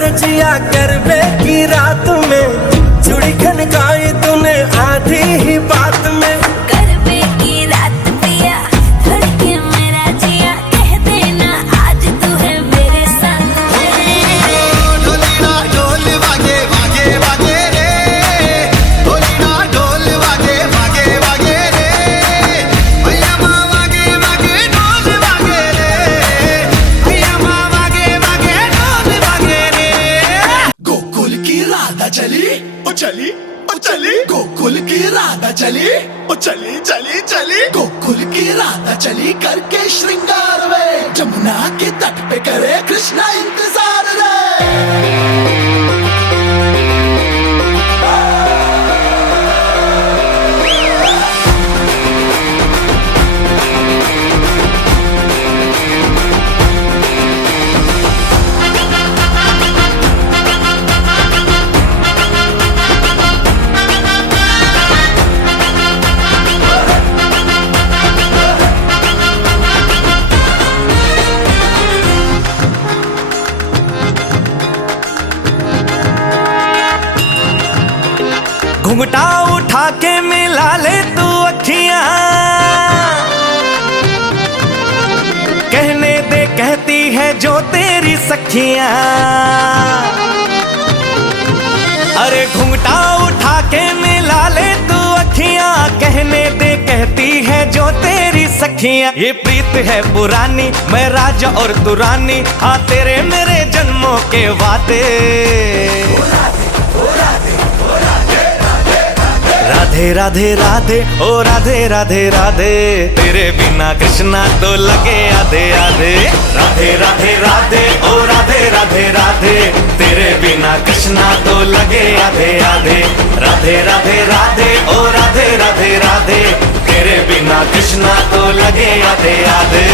रजिया गरबे की रात में चूड़ी खनकाई तूने आधी ही बात में। गरबे की रात पिया धड़के मेरा जिया कह देना आज तू है मेरे संग। ढोली ना ढोल वागे वागे वागे रे, ढोली ना ढोल वागे वागे वागे रे, भैया माँ वागे वागे ढोल वागे रे, भैया माँ वागे वागे ढोल वागे रे। गोकुल की राधा चली ओ चली ओ चली, गोकुल की राधा चली ओ चली चली चली, गोकुल की राधा चली करके श्रृंगार वे, जमुना के तट पे करे कृष्णा इंतजार रे। घुंघटा उठा के मिला ले तू अखियां, कहने दे कहती है जो तेरी सखियां। अरे घुंघटा उठा के मिला ले तू अखियां, कहने दे कहती है जो तेरी सखियां। ये प्रीत है पुरानी मैं राजा और तू रानी, हाँ तेरे मेरे जन्मों के वादे। राधे राधे राधे ओ राधे राधे राधे, तेरे बिना कृष्णा तो लगे आधे आधे। राधे राधे राधे ओ राधे राधे राधे, तेरे बिना कृष्णा तो लगे आधे आधे। राधे राधे राधे ओ राधे राधे राधे, तेरे बिना कृष्णा तो लगे आधे आधे।